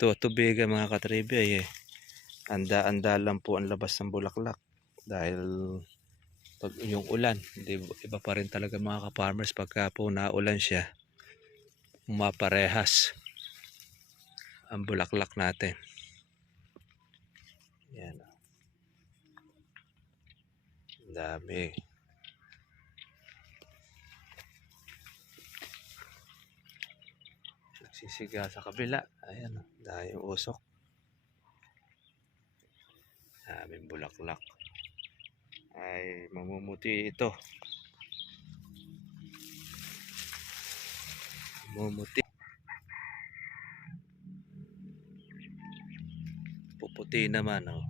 natutubigan mga katribya eh. Anda-anda lang po ang labas ng bulaklak dahil pag yung ulan, iba pa rin talaga mga ka-farmers pagka po naulan siya, maparehas ang bulaklak natin. Yan. Dami. Nagsisiga sa kabila. Ayan, dahil yung usok. Daming bulaklak. Ay mamumuti ito. Mamumuti. Puputi naman oh.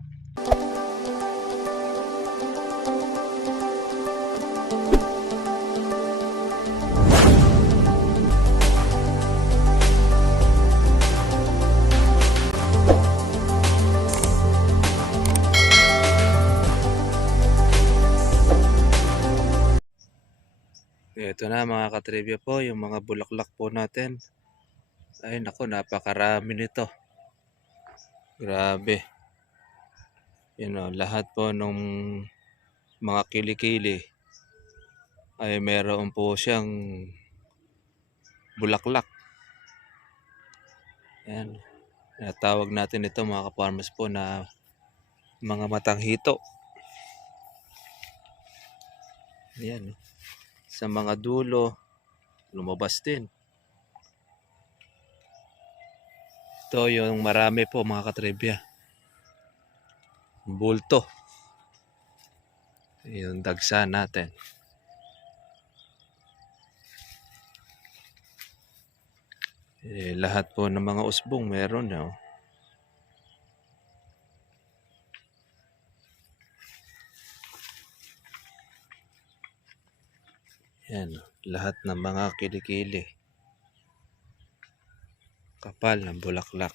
Ito na mga katribya po, yung mga bulaklak po natin. Ay nako, napakarami nito. Grabe. Lahat po nung mga kilikili ay meron po siyang bulaklak. Ayan. Natawag natin ito mga ka-farmers po na mga matanghito. Ayan. Sa mga dulo, lumabas din. Ito yung marami po mga katribya. Bulto. Yung dagsa natin. Lahat po ng mga usbong meron. No? Yan. Lahat ng mga kilikili. Kapal ng bulaklak.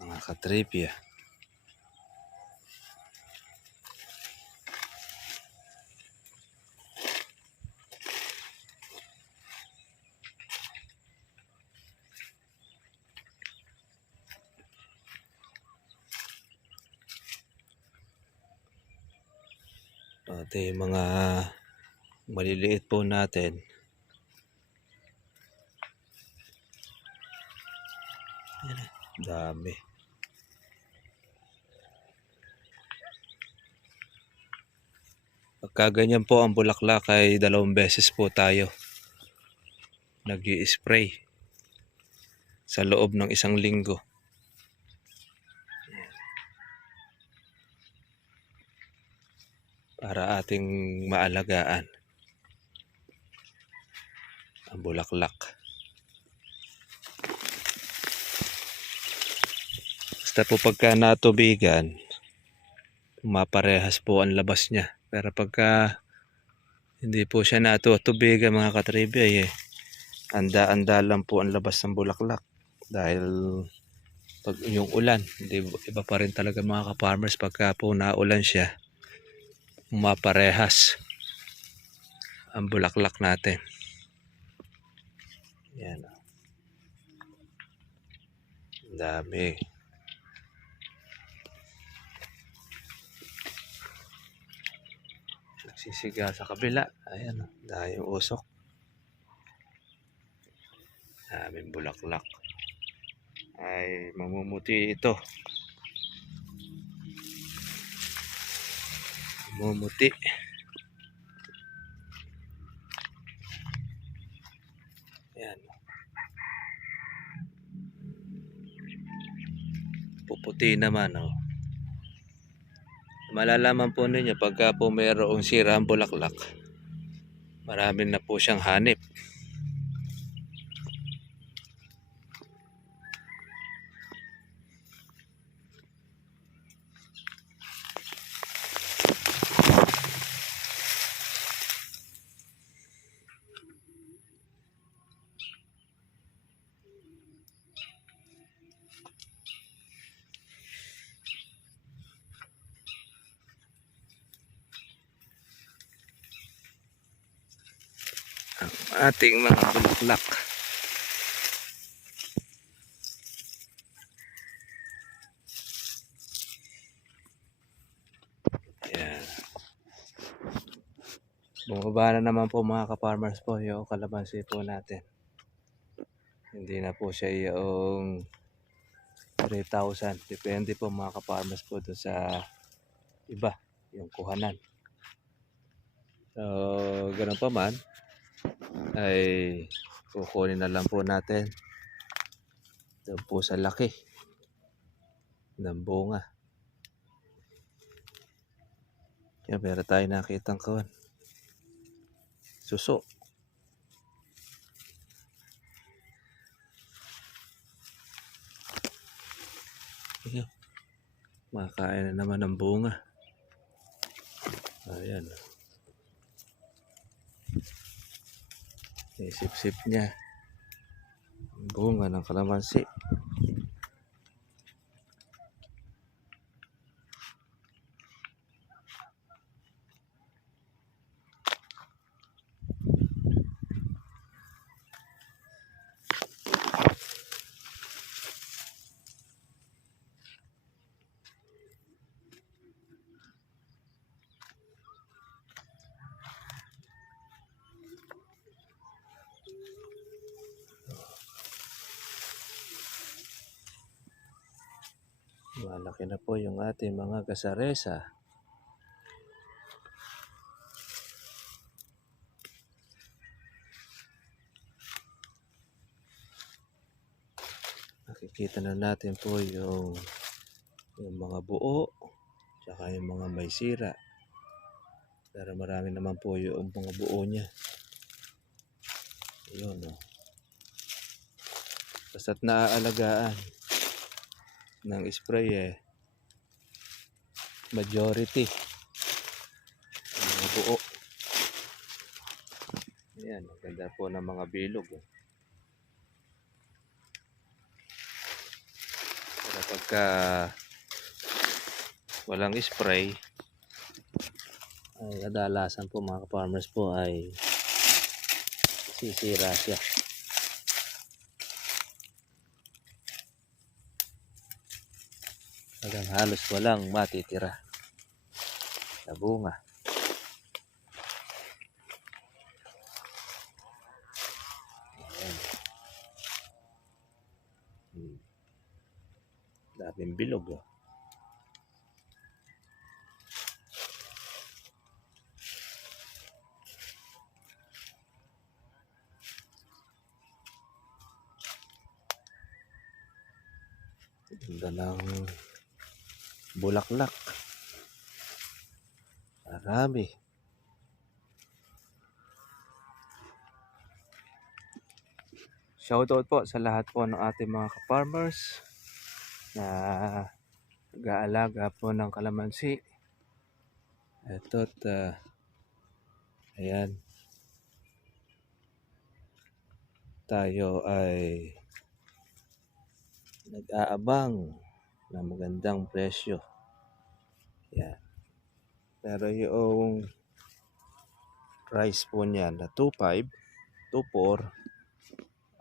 Mga katribya. Ito yung mga maliliit po natin. Yan, dami. Pagka ganyan po ang bulaklak ay 2 beses po tayo nag-i-spray sa loob ng 1 linggo. Para ating maalagaan ang bulaklak. Basta po pagka natubigan, maparehas po ang labas niya. Pero pagka hindi po siya natutubigan mga katribya eh, anda-anda lang po ang labas ng bulaklak dahil pag yung ulan, iba pa rin talaga mga ka-farmers pagka po naulan siya, maparehas ang bulaklak natin. Yan. Dami. Nagsisiga sa kabila. Ayan, dahil yung usok. Daming bulaklak. Ay mamumuti ito. Mamumuti. Ayan. Puputi naman oh. Malalaman po ninyo pagka po mayroong sira ang bulaklak, marami na po siyang hanip. Ang ating mga bulaklak. Bumaba na naman po mga ka-farmers po yung kalamansi po natin. Hindi na po siya yung 3,000. Depende po mga ka-farmers po doon sa iba, yung kuhanan. So, ganun pa man, ay kukunin na lang po natin doon po sa laki ng bunga. Yan, meron tayo nakitang kawan. Suso. Ayan. Makain na naman ng bunga. Ayan. Isip-sip niya. Ang bunga ng kalamansi. Malaki na po yung ating mga gasaresa. Nakikita na natin po yung mga buo, tsaka yung mga may sira. Pero marami naman po yung mga buo niya. Ayun, no. Basta't naaalagaan ng spray majority mga buo. Ayan, ang ganda po ng mga bilog. Pero pagka walang spray, ay kadalasan po mga farmers po ay sisira siya. Hanggang halos walang matitira sa bunga. Daming bilog. Ganda ng bulaklak. Marami. Shoutout po sa lahat po ng ating mga ka-farmers na nag-aalaga po ng kalamansi. Ito't ayan, tayo ay nag-aabang ng magandang presyo. Yan. Pero yung price po niya na 2.5, 2.4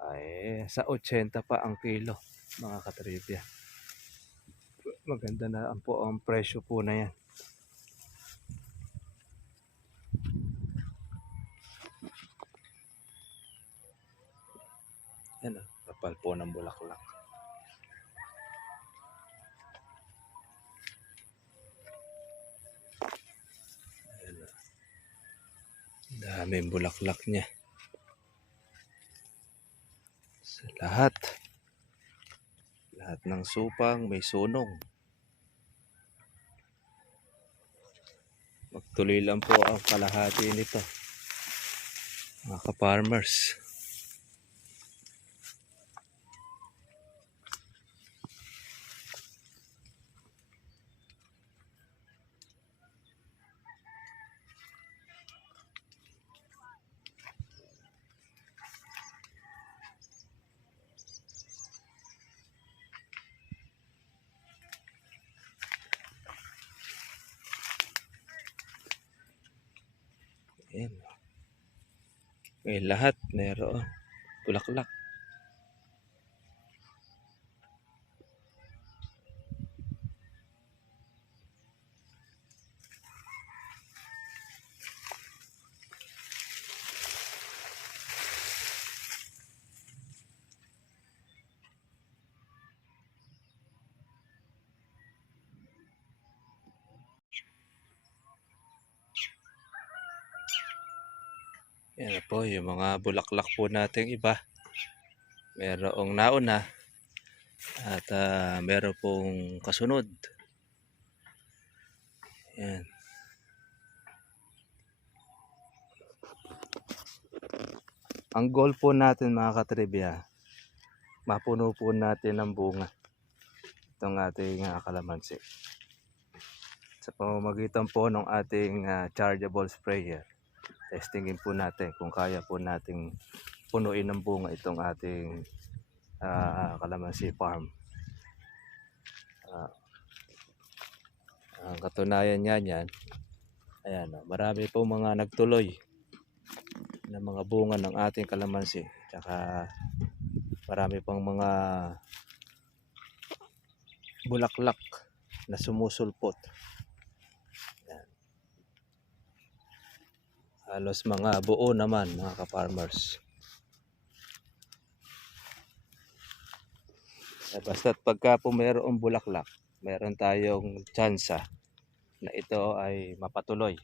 ay sa 80 pa ang kilo mga katribya. Maganda na po ang presyo po na yan. Yan, kapal po ng bulaklak. Ayan, daming bulaklak niya. Sa lahat ng supang may sunong. Magtuloy lang po ang kalahati nito mga ka-farmers. Ayan. Lahat meron bulaklak. Yan po yung mga bulaklak po nating iba. Merong nauna at meron pong kasunod. Yan. Ang goal po natin mga katribya, mapuno po natin ng bunga itong ating kalamansi. Sa pamamagitan po ng ating chargeable sprayer, testingin po natin kung kaya po nating punuin ng bunga itong ating kalamansi farm. Ang katunayan nga niyan, ayan, marami po mga nagtuloy na mga bunga ng ating kalamansi. Tsaka marami pang mga bulaklak na sumusulpot. Ayan. Halos mga buo naman mga ka-farmers. Basta't pagka po mayroong bulaklak, meron tayong tsansa na ito ay mapatuloy.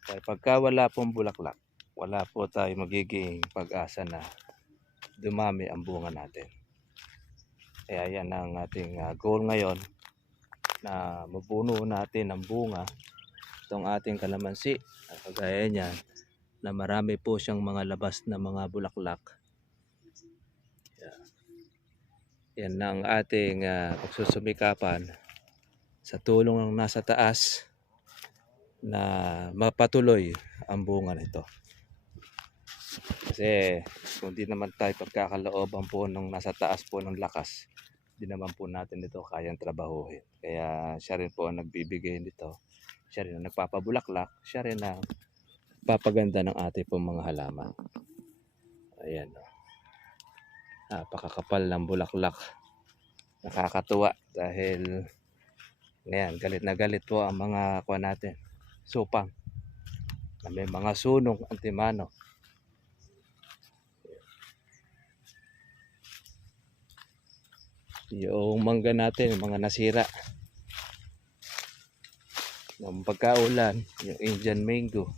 Kaya pagka wala pong bulaklak, wala po tayo magiging pag-asa na dumami ang bunga natin. Kaya yan ang ating goal ngayon, na mapuno natin ang bunga itong ating kalamansi. Kagaya niyan na marami po siyang mga labas na mga bulaklak. Yan ang ating pagsusumikapan sa tulong ng nasa taas na mapatuloy ang bunga nito. Kasi kung di naman tayo pagkakalooban po ng nasa taas po ng lakas, di naman po natin ito kayang trabahuhin. Kaya siya rin po ang nagbibigay nito. Siya rin ang nagpapabulaklak. Siya rin ang papaganda ng ating pong mga halaman. Ayan. Napakakapal ng bulaklak. Nakakatuwa dahil ngayon galit na galit po ang mga kuha natin. Supang. Na may mga sunong antimano. Yung mangga natin, mga nasira. Ng pagkaulan, yung Indian mango.